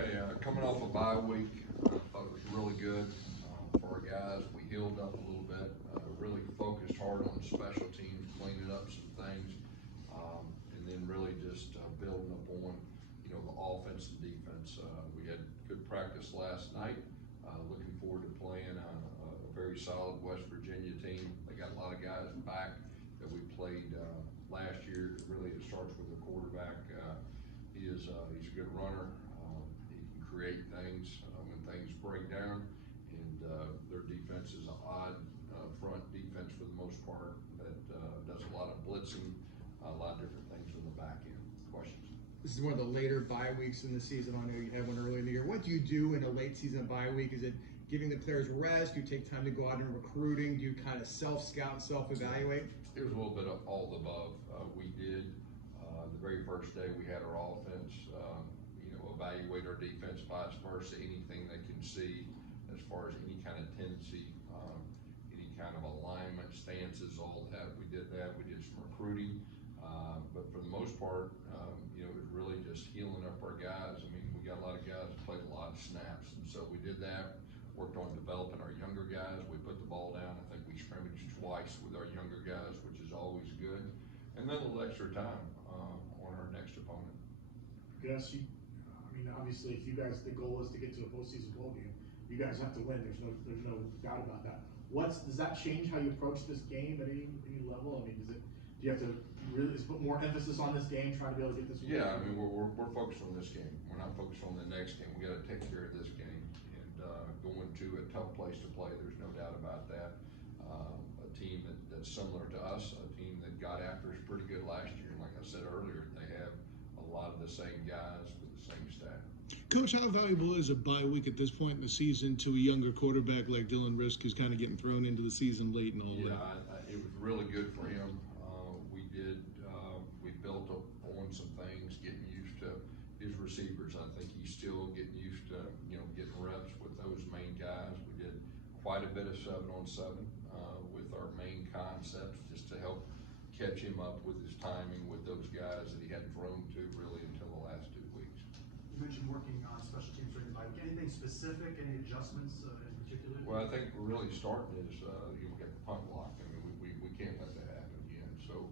Okay, coming off a bye week, I thought it was really good for our guys. We healed up a little bit, really focused hard on special teams, cleaning up some things, and then really just building up on, the offense and defense. We had good practice last night. Looking forward to playing a very solid West Virginia team. They got a lot of guys back that we played last year. Really, it starts with the quarterback. He's a good runner. He can create things when things break down, and their defense is an odd front defense for the most part that does a lot of blitzing, a lot of different things on the back end. Questions? This is one of the later bye weeks in the season. I know you had one early in the year. What do you do in a late season bye week? Is it giving the players rest? Do you take time to go out and recruiting? Do you kind of self-scout and self-evaluate? It was a little bit of all the above. We did the very first day we had our offense, evaluate our defense, vice versa, anything they can see as far as any kind of tendency, any kind of alignment, stances, all that. We did that. We did some recruiting, but for the most part, it was really just healing up our guys. I mean, we got a lot of guys that played a lot of snaps, and so we did that. Worked on developing our younger guys. We put the ball down. I think we scrimmaged twice with our younger guys, which is always good. And then a little extra time on our next opponent. Gus, obviously, if you guys, the goal is to get to a postseason bowl game, you guys have to win. There's no doubt about that. Does that change how you approach this game at any level? Do you have to really put more emphasis on this game, try to be able to get this? Yeah, we're focused on this game. We're not focused on the next game. We got to take care of this game. Going to a tough place to play, there's no doubt about that. A team that's similar to us, a team that got after us pretty good last year. And like I said earlier, they have a lot of the same guys with the same staff. Coach, how valuable is a bye week at this point in the season to a younger quarterback like Dylan Risk, who's kind of getting thrown into the season late and all that? Yeah, it was really good for him. We built up on some things, getting used to his receivers. I think he's still getting used to, getting reps with those main guys. We did quite a bit of 7-on-7 with our main concepts just to help catch him up with his timing with those guys that he hadn't thrown to really until the last 2 weeks. You mentioned working on special teams during the bye week. Anything specific, any adjustments in particular? Well, I think we're really starting is, we got the punt block. We can't let that happen again. So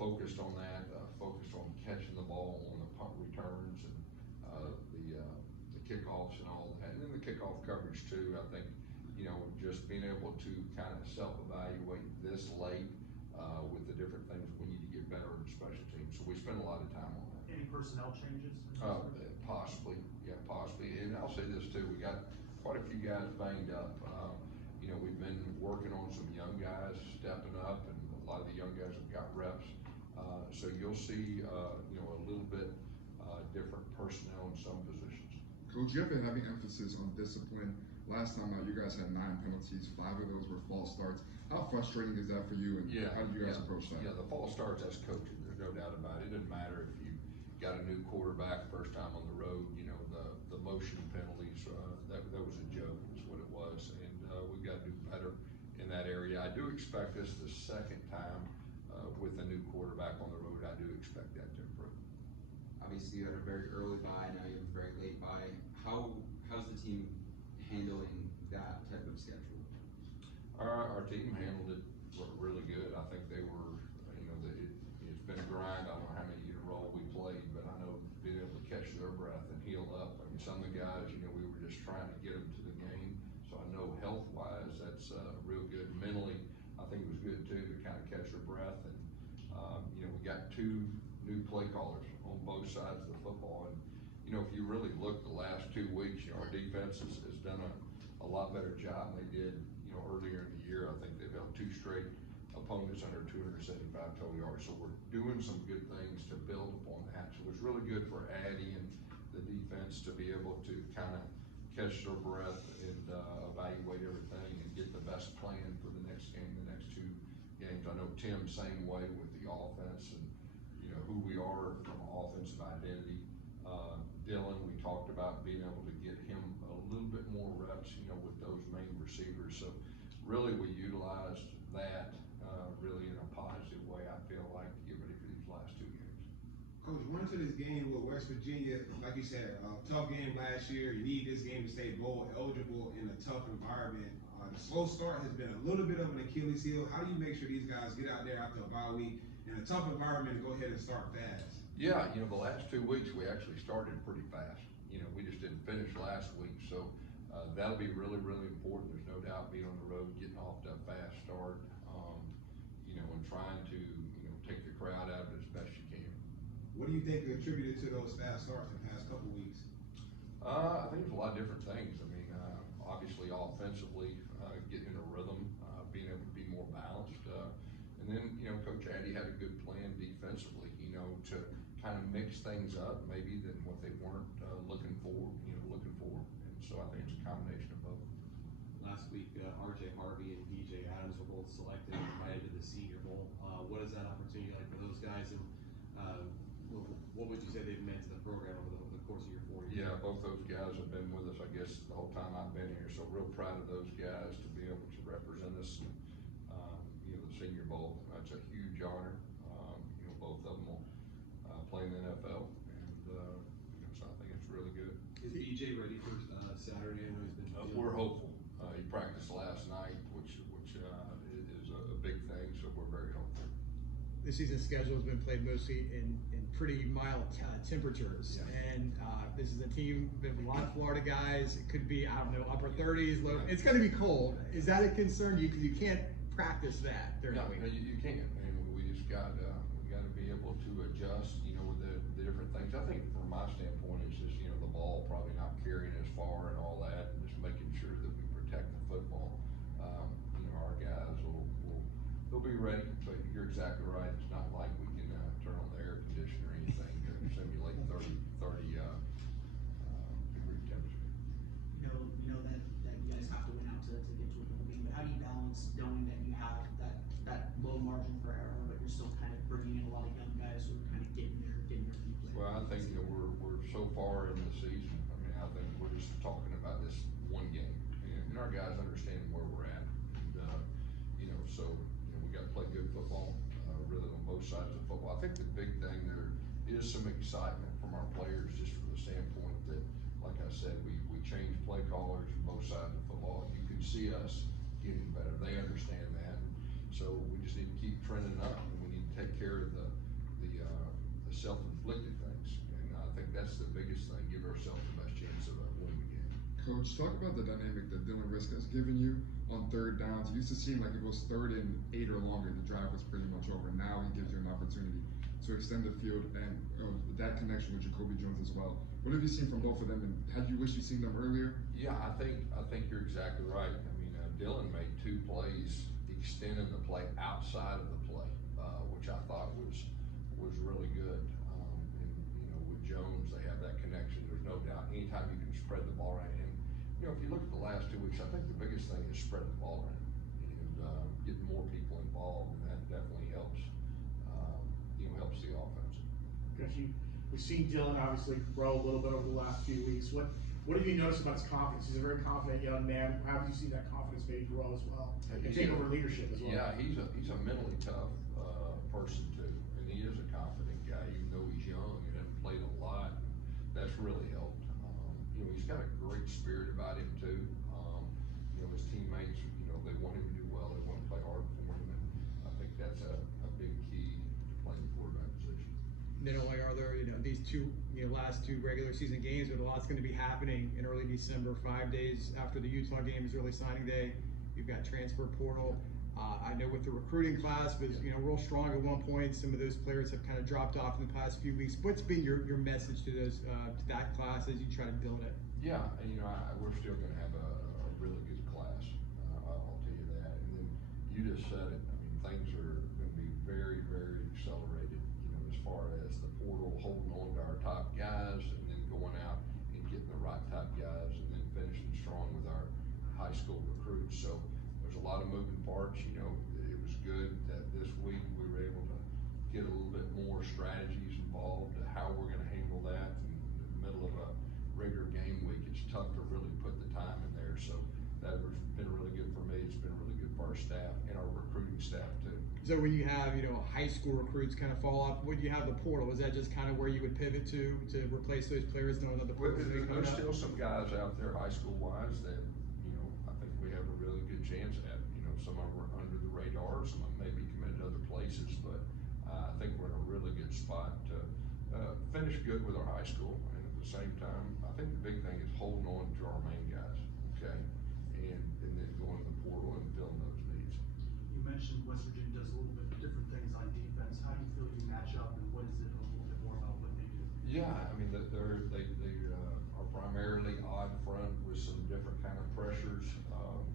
focused on that, focused on catching the ball on the punt returns and the kickoffs and all that. And then the kickoff coverage too. I think, just being able to kind of self-evaluate this late with the different things we need to get better in special teams. So we spend a lot of time on that. Any personnel changes? Possibly, yeah, possibly. And I'll say this too, we got quite a few guys banged up. We've been working on some young guys stepping up, and a lot of the young guys have got reps. So you'll see, a little bit different personnel in some positions. Coach, you have a heavy emphasis on discipline. Last time out, you guys had 9 penalties. 5 of those were false starts. How frustrating is that for you, and how do you guys approach that? Yeah, the false starts, that's coaching. There's no doubt about it. It doesn't matter if you got a new quarterback first time on the road. The motion penalties, that was a joke is what it was. And we've got to do better in that area. I do expect this the second time with a new quarterback on the road. I do expect that to improve. Obviously, you had a very early bye. Now you have a very late bye. How's the team handling that type of schedule? Our team handled it really good. I think they were, it's been a grind. I don't know how many in a row we played, but I know being able to catch their breath and heal up. Some of the guys, we were just trying to get them to the game. So I know health-wise, that's real good. Mentally, I think it was good too to kind of catch their breath. And we got 2 new play callers on both sides of the football. And if you really look the last 2 weeks, our defense has done a lot better job than they did, earlier in the year. I think they've held 2 straight opponents under 275 total yards. So we're doing some good things to build upon that. So it's really good for Addie and the defense to be able to kind of catch their breath and evaluate everything and get the best plan for the next game, the next 2 games. I know Tim, same way with the offense and, who we are from an offensive identity. Dylan, we talked about being able to get him a little bit more reps, with those main receivers. So really we utilized that really in a positive way, I feel like, to get ready for these last 2 games. Coach, went into this game with West Virginia, like you said, a tough game last year. You need this game to stay bowl eligible in a tough environment. The slow start has been a little bit of an Achilles heel. How do you make sure these guys get out there after a bye week in a tough environment and go ahead and start fast? Yeah, the last 2 weeks we actually started pretty fast. We just didn't finish last week, so that'll be really, really important. There's no doubt being on the road, getting off to a fast start, and trying to, take the crowd out of it as best you can. What do you think contributed to those fast starts the past couple weeks? I think there's a lot of different things. Obviously offensively, getting in a rhythm, being able to be more balanced. And then, Coach Addy had a good plan defensively, to kind of mix things up maybe than what they weren't looking for. And so I think it's a combination of both. Last week, RJ Harvey and DJ Adams were both selected and invited to the Senior Bowl. What is that opportunity like for those guys, and what would you say they've meant to the program over the course of your 4 years? Yeah, both those guys have been with us, I guess, the whole time I've been here. So real proud of those guys to be able to represent us. The Senior Bowl, it's a huge honor. Both of them will play in the NFL, and so I think it's really good. Is BJ ready for Saturday? I know he's been. We're hopeful. He practiced last night, which is a big thing. So we're very hopeful. The season schedule has been played mostly in pretty mild temperatures, and this is a team with a lot of Florida guys. It could be, upper 30s, low. It's going to be cold. Is that a concern? Because you can't practice that during the week. No, you can't. And we just got to be able to adjust, with the different things. I think from my standpoint, it's just the ball probably not carrying as far and all that, and just making sure that we protect the football. Our guys they'll be ready, but you're exactly right. It's not like we can turn on the air conditioner or anything to simulate 30 degree temperature. We know that you guys have to win out to get to a bowl game, but how do you balance knowing that you have that low margin for error, but you're still kind of bringing in a lot of young guys who are kind of getting their feet wet? Well, I think we're so far in the season. I think we're just talking about this one game, and our guys understand where we're at. And, so we got to play good football, really on both sides of football. I think the big thing there is some excitement from our players, just from the standpoint that, like I said, we changed play callers on both sides of football. You can see us getting better. They understand that. So we just need to keep trending up, and we need to take care of the self-inflicted things. And I think that's the biggest thing, give ourselves the best chance of winning the game. Coach, talk about the dynamic that Dylan Risk has given you on third downs. It used to seem like it was 3rd and 8 or longer, the drive was pretty much over. Now he gives you an opportunity to extend the field, and that connection with Jacoby Jones as well. What have you seen from both of them, and had you wished you seen them earlier? Yeah, I think you're exactly right. Dylan made 2 plays extending the play outside of the play, which I thought was really good. And with Jones, they have that connection. There's no doubt. Anytime you can spread the ball right in. If you look at the last 2 weeks, I think the biggest thing is spreading the ball around and getting more people involved, and that definitely helps. Helps the offense. Coach, we've seen Dylan obviously grow a little bit over the last few weeks. What have you noticed about his confidence? He's a very confident young man. How have you seen that confidence maybe grow as well and take over leadership as well? Yeah, he's a mentally tough person too, and he is a confident guy, even though he's young and hasn't played a lot. That's really helped. He's got a great spirit about him too. His teammates, they want him to do well. They want to play hard for him, and I think that's a big key to playing the quarterback position. Not only are there, these last 2 regular season games, but a lot's going to be happening in early December. 5 days after the Utah game is early signing day. You've got transfer portal. I know with the recruiting class was real strong at one point. Some of those players have kind of dropped off in the past few weeks. What's been your message to those to that class as you try to build it? Yeah, and we're still going to have a really good class. I'll tell you that. And then you just said it. Things are going to be very, very accelerated. As far as the portal, holding on to our top guys, and then going out and getting the right top guys, and then finishing strong with our high school recruits. So there's a lot of moving parts. It was good that this week we were able to get a little bit more strategies involved, how we're going to handle that. In the middle of a regular game week, it's tough to really put the time in there. So that has been really good for me. It's been really good for our staff and our recruiting staff too. So when you have, high school recruits kind of fall off, would you have the portal? Is that just kind of where you would pivot to replace those players knowing that the portal is going to come There's up? still some guys out there, high school wise, that, I think we have a really good chance at. Some of them are under the radar, some of them may be committed to other places, but I think we're in a really good spot to finish good with our high school. And at the same time, I think the big thing is holding on to our main guys, okay? And then going to the portal and filling those needs. You mentioned West Virginia does a little bit different things on defense. How do you feel you match up, and what is it a little bit more about what they do? Yeah, I mean, they are primarily odd front with some different kind of pressures.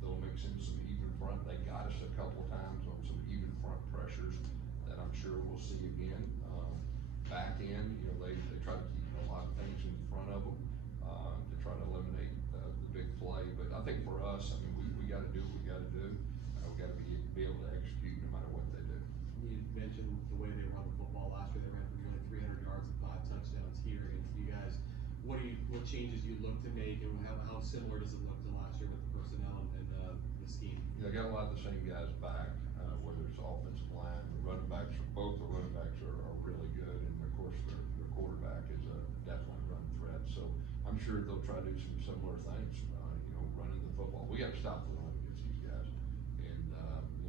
They'll mix in some even front. They got us a couple times on some even front pressures that I'm sure we'll see again. Back end, they try to keep a lot of things in front of them to try to eliminate the big play. But I think for us, I mean, we got to do what we got to do. We got to be able to execute no matter what they do. You mentioned the way they run the football last year. They ran for nearly 300 yards and 5 touchdowns here against you guys. What changes you look to make, and how similar does it look to last year with the personnel and the scheme? They got a lot of the same guys back, whether it's offensive line, the running backs, both the running backs are really good, and of course their quarterback is definitely run threat. So I'm sure they'll try to do some similar things, running the football. We got to stop the run against these guys, and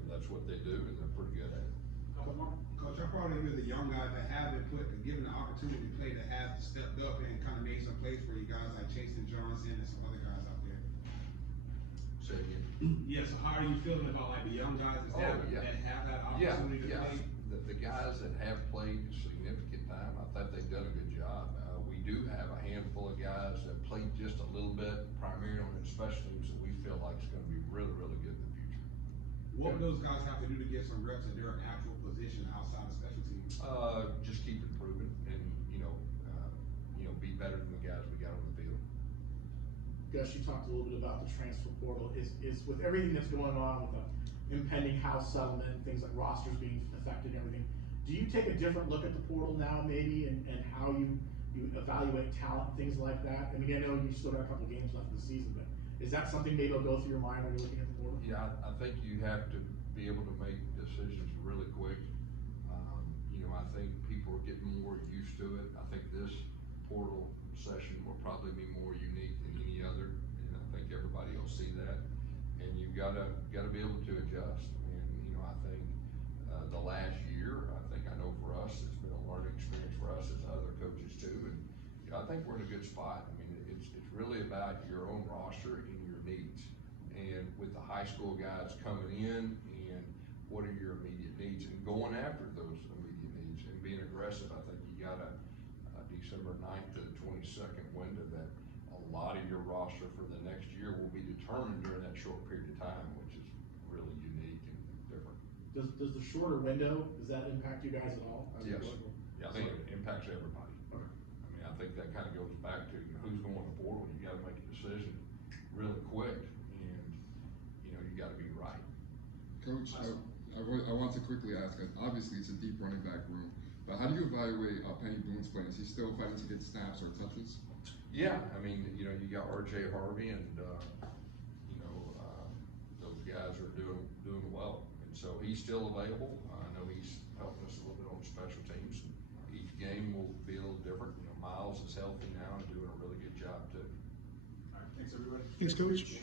that's what they do, and they're pretty good at it. Couple more. Coach, I probably with the young guys that have been given the opportunity to play, that have stepped up and kind of made some plays for you guys, like Chasen Johnson and some other guys out there. Say again. Yeah, so how are you feeling about like the young guys that have that opportunity to play? The guys that have played significant time, I thought they've done a good job. We do have a handful of guys that played just a little bit, primarily on special teams, that we feel like is going to be really, really good in the future. What would those guys have to do to get some reps in their actual position outside of special teams? Just keep improving and, be better than the guys we got on the field. Gus, you talked a little bit about the transfer portal. Is with everything that's going on with the impending house settlement, things like rosters being affected and everything, do you take a different look at the portal now maybe and how you evaluate talent, things like that? I mean, I know you still got a couple games left of the season, but is that something maybe will go through your mind when you're looking at the portal? Yeah, I think you have to be able to make decisions really quick. I think people are getting more used to it. I think this portal session will probably be more unique than any other, and I think everybody will see that. And you've gotta be able to adjust. And I think the last year, I know for us, it's been a learning experience for us as other coaches too. And I think we're in a good spot. I mean, it's really about your own roster and your needs. And with the high school guys coming in, and what are your immediate needs, and going after those immediate needs and being aggressive. I think you got a December 9th to the 22nd window that a lot of your roster for the next year will be determined during that short period of time, which is really unique and different. Does the shorter window, does that impact you guys at all? Yes. Yeah, I think it impacts everybody. Okay. I mean, I think that kind of goes back to who's going to the portal. You got to make a decision really quick, and you got to be right. Coach, I want to quickly ask, obviously it's a deep running back room, but how do you evaluate Penny Boone's play? Is he still fighting to get snaps or touches? Yeah, I mean, you got RJ Harvey, and those guys are doing well, and so he's still available. I know he's helping us a little bit on special teams. Each game will be a little different. Miles is healthy now and doing a really good job too. All right, thanks everybody. Thanks, Coach.